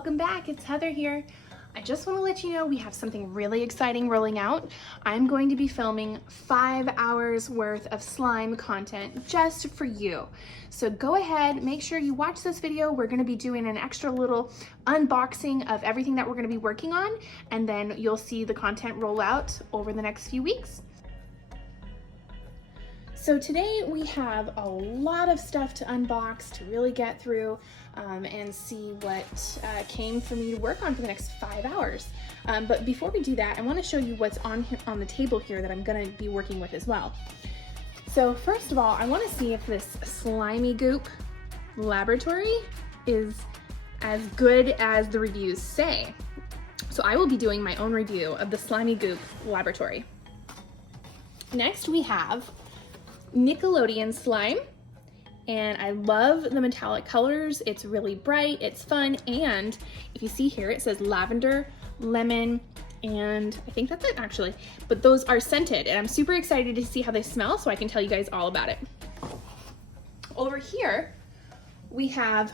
welcome back. It's Heather here. I just want to let you know we have something really exciting rolling out. I'm going to be filming 5 hours worth of slime content just for you. So go ahead, make sure you watch this video. We're going to be doing an extra little unboxing of everything that we're going to be working on, and then you'll see the content roll out over the next few weeks. So today we have a lot of stuff to unbox, to really get through and see what came for me to work on for the next 5 hours. But before we do that, I want to show you what's on the table here that I'm going to be working with as well. So first of all, I want to see if this Slimy Goop laboratory is as good as the reviews say. So I will be doing my own review of the Slimy Goop laboratory. Next we have Nickelodeon slime, and I love the metallic colors. It's really bright, it's fun, and if you see here it says lavender, lemon, and I think that's it actually, but those are scented, and I'm super excited to see how they smell so I can tell you guys all about it. Over here we have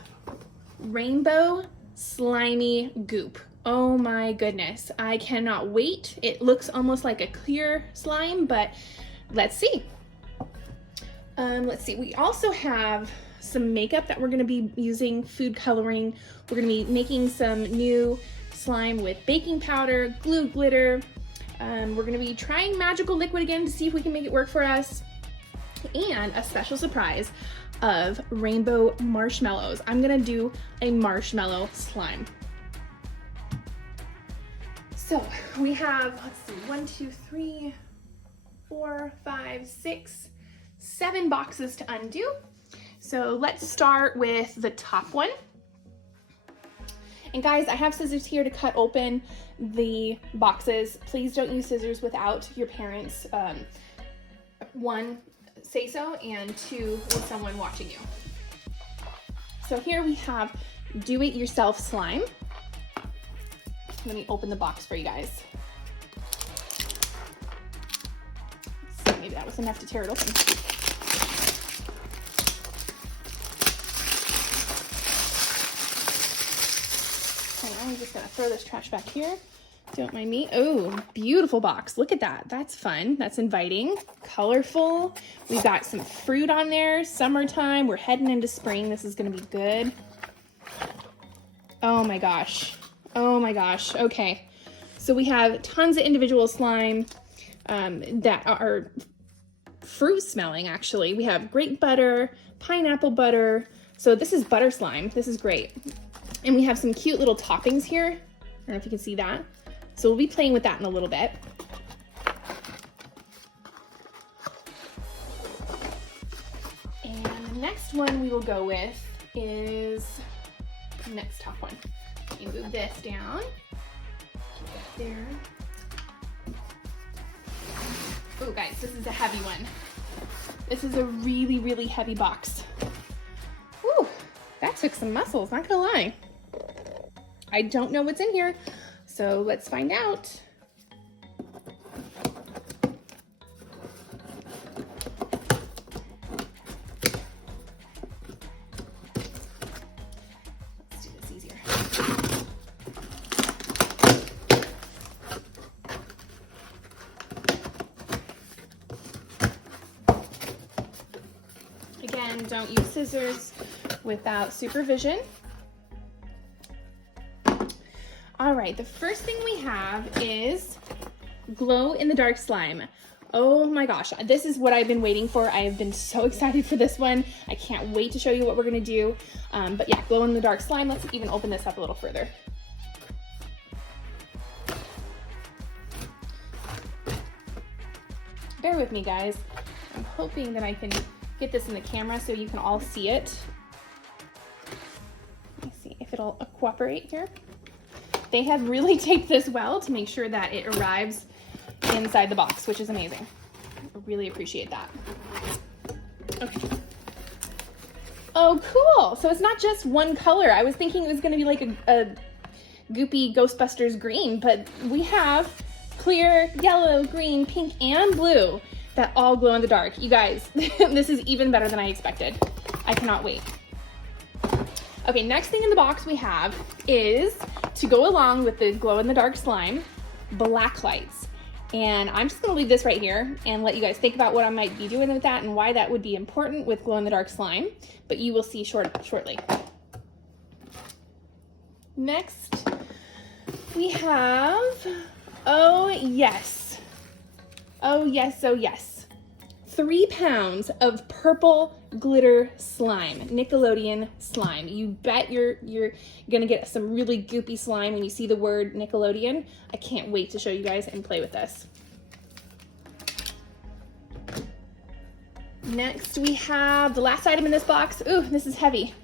Rainbow Slimy Goop. Oh my goodness, I cannot wait. It looks almost like a clear slime, but let's see. Let's see, we also have some makeup that we're going to be using, food coloring. We're going to be making some new slime with baking powder, glue glitter. We're going to be trying magical liquid again to see if we can make it work for us. And a special surprise of rainbow marshmallows. I'm going to do a marshmallow slime. So we have, let's see, 1, 2, 3, 4, 5, 6, 7 boxes to undo. So let's start with the top one. And guys, I have scissors here to cut open the boxes. Please don't use scissors without your parents, 1, say so, and 2, with someone watching you. So here we have do-it-yourself slime. Let me open the box for you guys. Let's see, maybe that was enough to tear it open. I'm just gonna throw this trash back here. Don't mind me. Oh, beautiful box. Look at that. That's fun. That's inviting. Colorful. We've got some fruit on there. Summertime. We're heading into spring. This is gonna be good. Oh my gosh. Oh my gosh. Okay. So we have tons of individual slime that are fruit smelling, actually. We have grape butter, pineapple butter. So this is butter slime. This is great. And we have some cute little toppings here. I don't know if you can see that. So we'll be playing with that in a little bit. And the next one we will go with is the next top one. You move this down. Keep that there. Oh guys, this is a heavy one. This is a really, really heavy box. Whew, that took some muscles, not gonna lie. I don't know what's in here, so let's find out. Let's do this easier. Again, don't use scissors without supervision. All right, the first thing we have is glow in the dark slime. Oh my gosh, this is what I've been waiting for. I have been so excited for this one. I can't wait to show you what we're gonna do. But yeah, glow in the dark slime. Let's even open this up a little further. Bear with me, guys. I'm hoping that I can get this in the camera so you can all see it. Let me see if it'll cooperate here. They have really taped this well to make sure that it arrives inside the box, which is amazing. I really appreciate that. Okay. Oh, cool. So it's not just one color. I was thinking it was going to be like a goopy Ghostbusters green, but we have clear, yellow, green, pink, and blue that all glow in the dark. You guys, this is even better than I expected. I cannot wait. Okay, next thing in the box we have is, to go along with the glow-in-the-dark slime, black lights. And I'm just gonna leave this right here and let you guys think about what I might be doing with that and why that would be important with glow-in-the-dark slime, but you will see shortly. Next, we have, oh yes, 3 pounds of purple glitter slime, Nickelodeon slime. You bet you're gonna get some really goopy slime when you see the word Nickelodeon. I can't wait to show you guys and play with this. Next, we have the last item in this box. Ooh, this is heavy.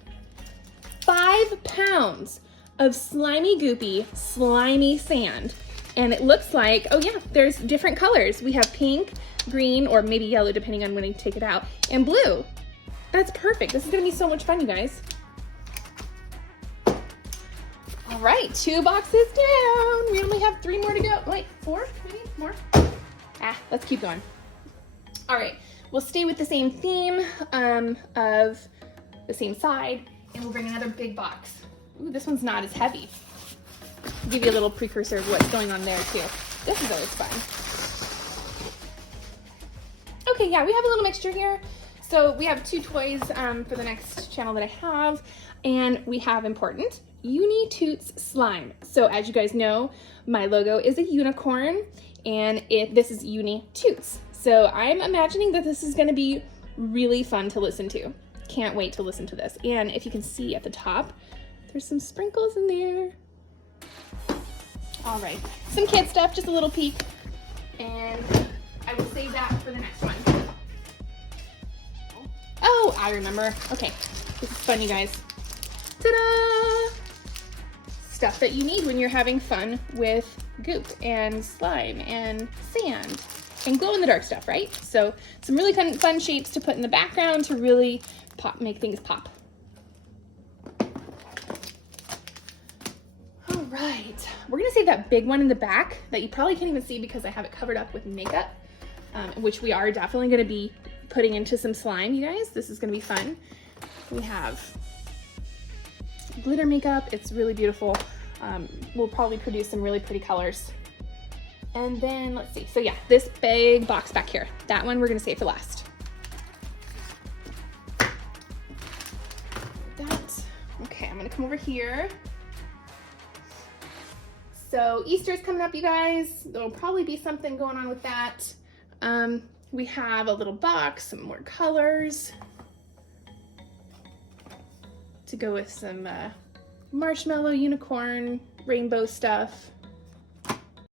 5 pounds of slimy, goopy, slimy sand. And it looks like, oh yeah, there's different colors. We have pink, green, or maybe yellow, depending on when you take it out, and blue. That's perfect. This is gonna be so much fun, you guys. All right, 2 boxes down. We only have 3 more to go. Wait, 4, maybe more? Let's keep going. All right, we'll stay with the same theme of the same side, and we'll bring another big box. Ooh, this one's not as heavy. I'll give you a little precursor of what's going on there too. This is always fun. Okay, yeah, we have a little mixture here. So we have 2 toys for the next channel that I have, and we have important Uni Toots slime. So as you guys know, my logo is a unicorn, and this is Uni Toots. So I'm imagining that this is gonna be really fun to listen to. Can't wait to listen to this. And if you can see at the top, there's some sprinkles in there. All right, some kid stuff, just a little peek, and I will save that for the next one. Oh, I remember. Okay, this is fun, you guys. Ta-da! Stuff that you need when you're having fun with goop and slime and sand and glow-in-the-dark stuff, right? So some really fun shapes to put in the background to really make things pop. All right, we're gonna save that big one in the back that you probably can't even see because I have it covered up with makeup, which we are definitely gonna be putting into some slime, you guys. This is gonna be fun. We have glitter makeup. It's really beautiful. We'll probably produce some really pretty colors. And then let's see. So yeah, this big box back here, that one we're gonna save for last. Okay, I'm gonna come over here. So Easter's coming up, you guys. There'll probably be something going on with that. We have a little box, some more colors to go with some marshmallow, unicorn, rainbow stuff.